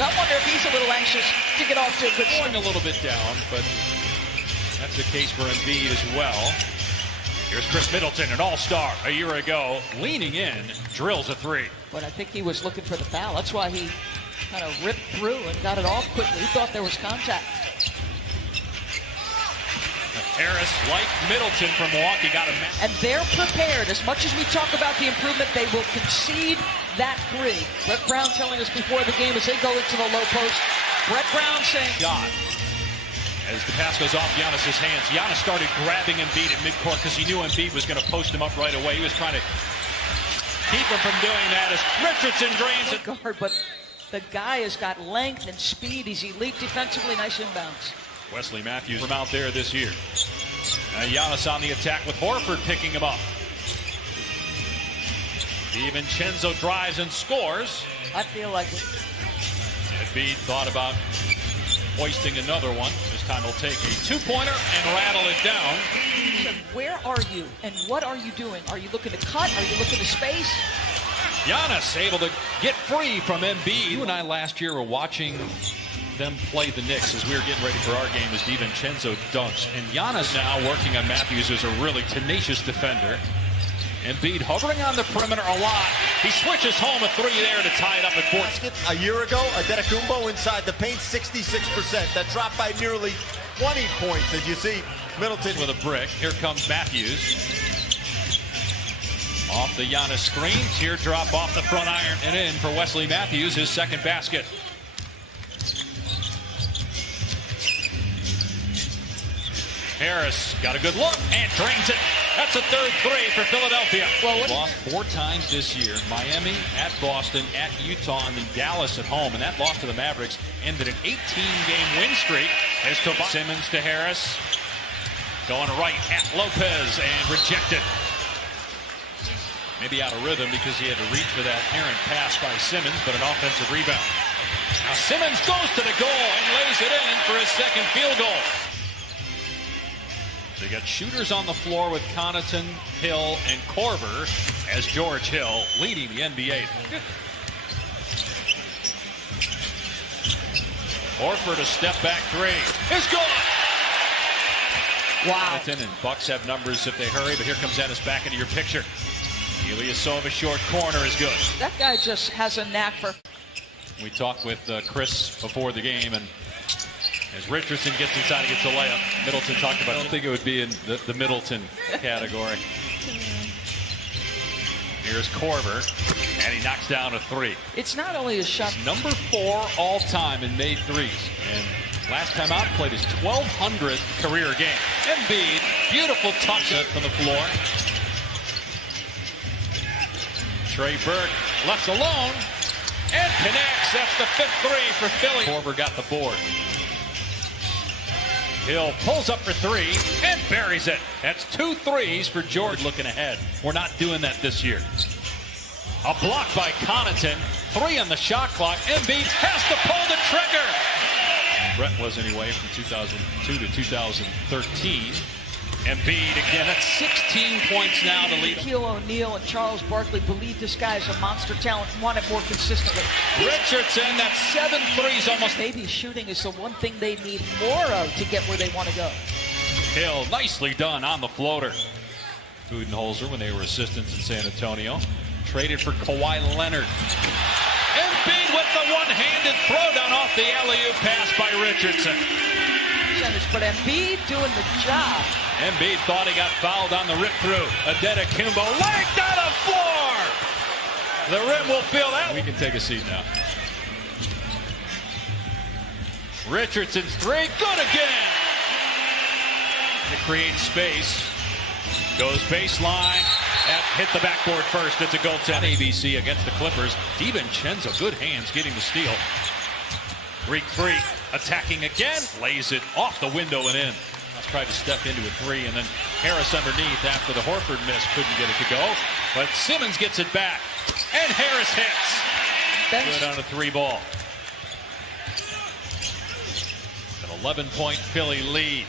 I wonder if he's a little anxious to get off to a good start. Going a little bit down, but that's the case for Embiid as well. Here's Chris Middleton, an all-star a year ago, leaning in, drills a three. But I think he was looking for the foul. That's why he kind of ripped through and got it off quickly. He thought there was contact. Harris, like Middleton from Milwaukee, got a match. And they're prepared. As much as we talk about the improvement, they will concede that three. Brett Brown telling us before the game as they go into the low post. Brett Brown saying, God. As the pass goes off Giannis's hands, Giannis started grabbing Embiid at midcourt because he knew Embiid was going to post him up right away. He was trying to keep him from doing that as Richardson drains it. Guard, but the guy has got length and speed. He's elite defensively. Nice inbounds. Wesley Matthews from out there this year. Giannis on the attack with Horford picking him up. DiVincenzo drives and scores. I feel like it. Embiid thought about hoisting another one. This time he'll take a two-pointer and rattle it down. So where are you and what are you doing? Are you looking to cut? Are you looking to space? Giannis able to get free from Embiid. You and I last year were watching them play the Knicks as we were getting ready for our game as DiVincenzo dunks. And Giannis now working on Matthews as a really tenacious defender. Embiid hovering on the perimeter a lot. He switches home a three there to tie it up at 14. A year ago, Adetokounmpo inside the paint, 66%. That dropped by nearly 20 points. And you see Middleton with a brick. Here comes Matthews. Off the Giannis screen. Teardrop off the front iron and in for Wesley Matthews, his second basket. Harris got a good look and drains it. That's a third three for Philadelphia. Well, lost 4 times this year. Miami, at Boston, at Utah, and then Dallas at home. And that loss to the Mavericks ended an 18-game win streak. As Simmons to Harris. Going right at Lopez and rejected. Maybe out of rhythm because he had to reach for that errant pass by Simmons, but an offensive rebound. Now Simmons goes to the goal and lays it in for his second field goal. So you got shooters on the floor with Connaughton, Hill, and Korver as George Hill leading the NBA. Horford a step back three. It's good. Wow. And Bucks have numbers if they hurry, but here comes Ennis back into your picture. Ilyasova short corner is good. That guy just has a knack for. We talked with Chris before the game, and as Richardson gets inside, he gets a layup. Middleton talked about it. I don't think it would be in the Middleton category. Here's Korver, and he knocks down a three. It's not only a shot. Number 4 all-time in made threes. And last time out, played his 1,200th career game. Embiid, beautiful touch from the floor. Trey Burke left alone and connects. That's the 5th three for Philly. Korver got the board. Hill pulls up for 3 and buries it. That's 2 threes for George looking ahead. We're not doing that this year. A block by Connaughton. 3 on the shot clock. Embiid has to pull the trigger. Brett was anyway from 2002 to 2013. Embiid again. That's 16 points now to lead. Shaquille O'Neal and Charles Barkley believe this guy is a monster talent and want it more consistently. Richardson, that's 7 threes almost. Maybe shooting is the one thing they need more of to get where they want to go. Hill, nicely done on the floater. Budenholzer, when they were assistants in San Antonio, traded for Kawhi Leonard. Embiid with the one-handed throwdown off the alley-oop pass by Richardson. But Embiid doing the job. Embiid thought he got fouled on the rip-through. Adetokounmpo legged on the floor. The rim will feel that. We can take a seat now. Richardson's three, good again. To create space. Goes baseline. Hit the backboard first. It's a goal to ABC against the Clippers. DiVincenzo, good hands getting the steal. Greek three, attacking again, lays it off the window and in. Let's try to step into a 3, and then Harris underneath after the Horford miss couldn't get it to go. But Simmons gets it back, and Harris hits. Good on a 3 ball. An 11-point Philly lead.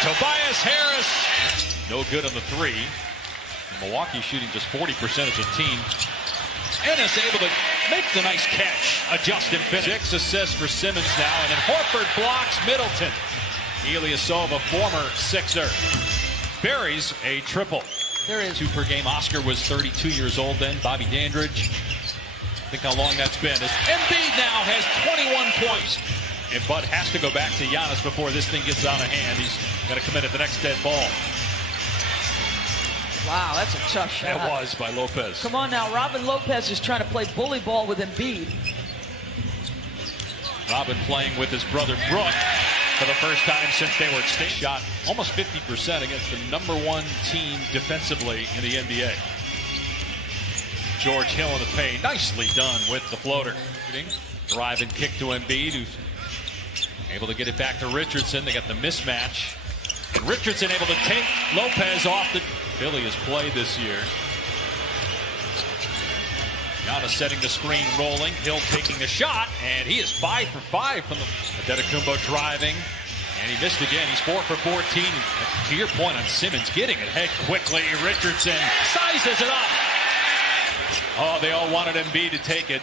Tobias Harris, no good on the 3. Milwaukee shooting just 40% as a team. Ennis able to Make the nice catch. Adjust and finish. 6 assists for Simmons now, and then Horford blocks Middleton. Ilyasova, former Sixer, buries a triple. There is 2 per game. Oscar was 32 years old then. Bobby Dandridge. Think how long that's been. Embiid now has 21 points. And Bud has to go back to Giannis before this thing gets out of hand. He's got to commit at the next dead ball. Wow, that's a tough shot. That was by Lopez. Come on now, Robin Lopez is trying to play bully ball with Embiid. Robin playing with his brother Brook for the first time since they were extinct. Shot almost 50% against the #1 team defensively in the NBA. George Hill in the paint, nicely done with the floater. Drive and kick to Embiid, who's able to get it back to Richardson. They got the mismatch. And Richardson able to take Lopez off the... Philly has played this year. Giannis setting the screen, rolling. Hill taking the shot, and he is 5 for 5 from the... Adetokounmpo driving, and he missed again. He's 4 for 14. To your point on Simmons, getting ahead quickly. Richardson sizes it up. Oh, they all wanted Embiid to take it.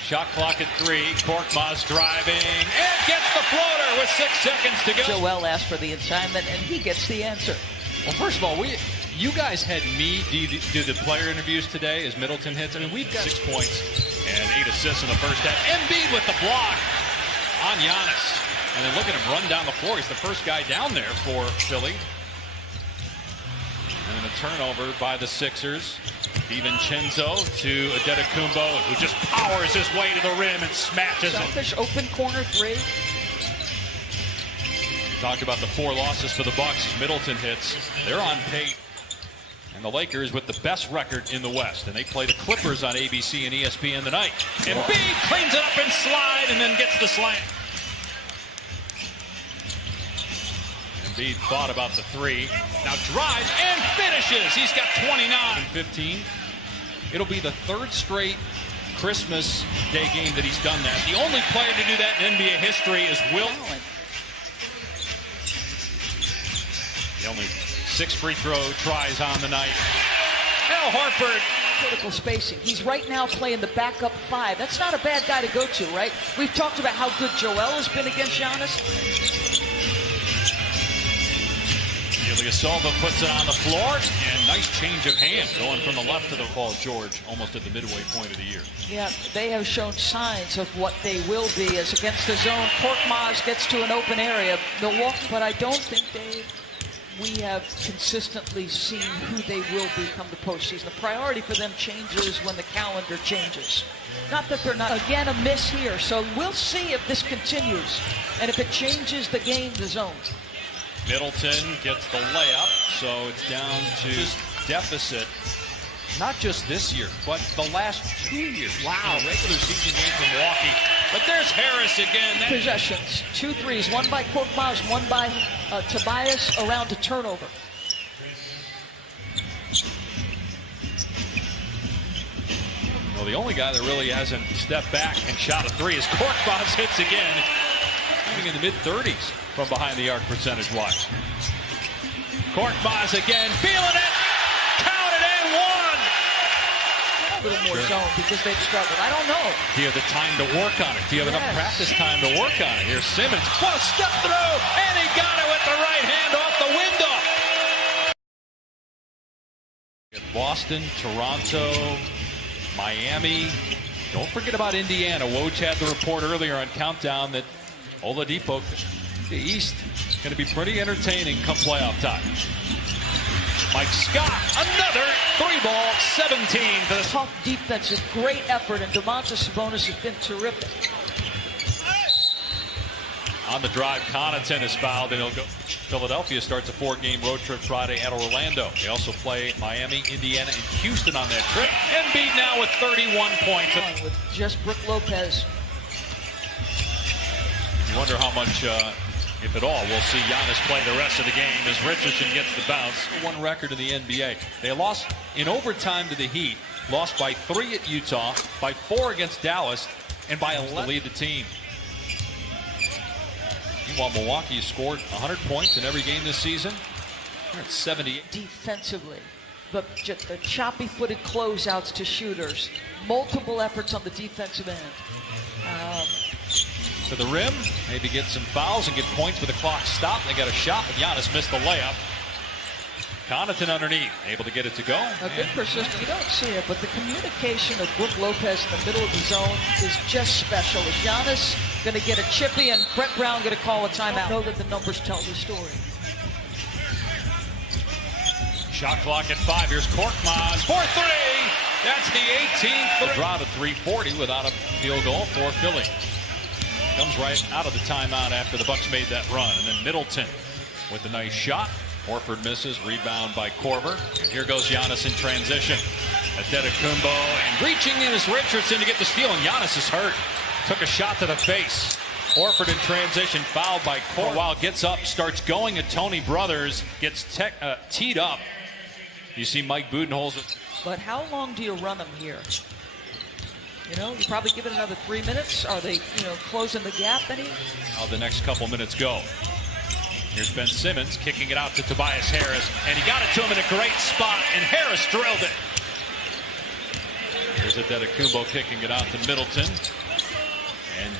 Shot clock at 3. Korkmaz driving and gets the floater with 6 seconds to go. Joel asked for the assignment, and he gets the answer. Well, first of all, you guys had me do the player interviews today as Middleton hits. I mean, we've got 6 points and 8 assists in the first half. Embiid with the block on Giannis. And then look at him run down the floor. He's the first guy down there for Philly. And then a turnover by the Sixers. DiVincenzo to Adetokounmpo, who just powers his way to the rim and smashes it. Selfish open corner 3. Talked about the 4 losses for the Bucks. Middleton hits. They're on pace. And the Lakers with the best record in the West. And they play the Clippers on ABC and ESPN tonight. Embiid cleans it up and slide and then gets the slam. Embiid thought about the 3. Now drives and finishes. He's got 29 and 15. It'll be the 3rd straight Christmas Day game that he's done that. The only player to do that in NBA history is Wilt. The only 6 free throw tries on the night. Al Horford. Critical spacing. He's right now playing the backup 5. That's not a bad guy to go to, right? We've talked about how good Joel has been against Giannis. Ilyasova puts it on the floor, and nice change of hand going from the left to the Paul George, almost at the midway point of the year. Yeah, they have shown signs of what they will be as against the zone. Korkmaz gets to an open area. Milwaukee, but I don't think we have consistently seen who they will be come the postseason. The priority for them changes when the calendar changes. Not that they're not, again, a miss here. So we'll see if this continues and if it changes the game, the zone. Middleton gets the layup, so it's down to deficit. Not just this year, but the last 2 years. Wow, regular season game for Milwaukee. But there's Harris again. Possessions, 2 threes, one by Korkmaz, one by Tobias around a turnover. Well, the only guy that really hasn't stepped back and shot a 3 is Korkmaz hits again. Shooting in the mid-30s from behind the arc percentage-wise. Korkmaz again, feeling it. Count it and 1. A little more zone because they've struggled. I don't know. Do you have the time to work on it? Do you have enough practice time to work on it? Here's Simmons. What a step through, and he got it with the right hand off the window. Boston, Toronto, Miami. Don't forget about Indiana. Woj had the report earlier on Countdown that Oladipo, the East, is going to be pretty entertaining come playoff time. Mike Scott, another 3-ball, 17 for the tough defensive, great effort, and Domantas Sabonis has been terrific. On the drive, Connaughton is fouled, and he'll go. Philadelphia starts a 4-game road trip Friday at Orlando. They also play Miami, Indiana, and Houston on that trip. Embiid now with 31 points. With just Brook Lopez. You wonder how much, if at all, we'll see Giannis play the rest of the game as Richardson gets the bounce. 1 record in the NBA. They lost in overtime to the Heat, lost by 3 at Utah, by 4 against Dallas, and by 11 to lead the team. Meanwhile, Milwaukee has scored 100 points in every game this season. They're at 78. Defensively, the choppy-footed closeouts to shooters, multiple efforts on the defensive end. To the rim, maybe get some fouls and get points with the clock stopped. They got a shot, but Giannis missed the layup. Connaughton underneath, able to get it to go. A good persistence. You don't see it, but the communication of Brook Lopez in the middle of the zone is just special. Is Giannis going to get a chippy and Brett Brown going to call a timeout? I know that the numbers tell the story. Shot clock at 5. Here's Korkmaz for 3. That's the 18th. Draw to 340 without a field goal for Philly. Comes right out of the timeout after the Bucks made that run. And then Middleton with a nice shot. Horford misses, rebound by Korver. And here goes Giannis in transition. Antetokounmpo and reaching in is Richardson to get the steal, and Giannis is hurt. Took a shot to the face. Horford in transition, fouled by Korver. While gets up, starts going at Tony Brothers, gets teed up. You see Mike Budenholzer. But how long do you run them here? You know, you probably give it another 3 minutes. Are they, closing the gap any? How the next couple minutes go. Here's Ben Simmons kicking it out to Tobias Harris, and he got it to him in a great spot, and Harris drilled it. Here's Antetokounmpo kicking it out to Middleton, and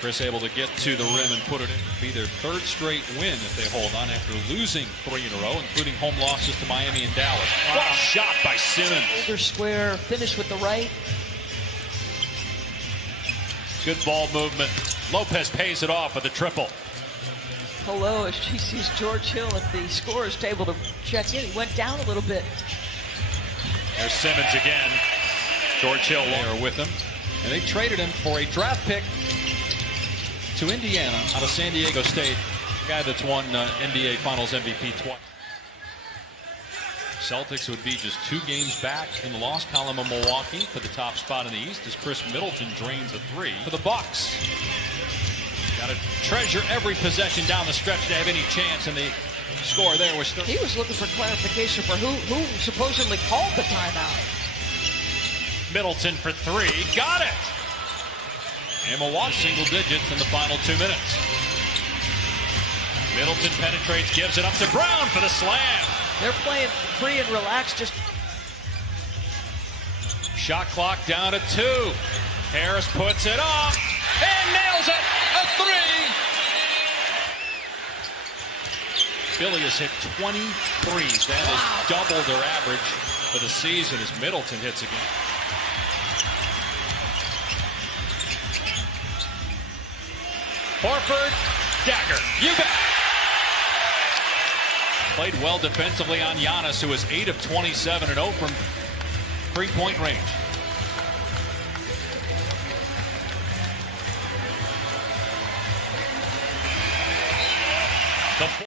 Chris able to get to the rim and put it in. Be their 3rd straight win if they hold on after losing 3 in a row, including home losses to Miami and Dallas. Wow. What a shot by Simmons. Shoulder square, finish with the right. Good ball movement. Lopez pays it off with a triple. Hello, as she sees George Hill at the scorer's table to check in. He went down a little bit. There's Simmons again. George Hill there with him. And they traded him for a draft pick to Indiana out of San Diego State. A guy that's won NBA Finals MVP twice. Celtics would be just 2 games back in the loss column of Milwaukee for the top spot in the East as Chris Middleton drains a 3 for the Bucks. Got to treasure every possession down the stretch to have any chance, and the score there was 30. He was looking for clarification for who supposedly called the timeout. Middleton for 3, got it. And Milwaukee single digits in the final 2 minutes. Middleton penetrates, gives it up to Brown for the slam. They're playing free and relaxed. Just shot clock down to 2. Harris puts it up and nails it. A 3. Philly has hit 23s. That is double their average for the season as Middleton hits again. Horford, dagger. You bet. Played well defensively on Giannis, who is 8 of 27 and 0 from 3-point range.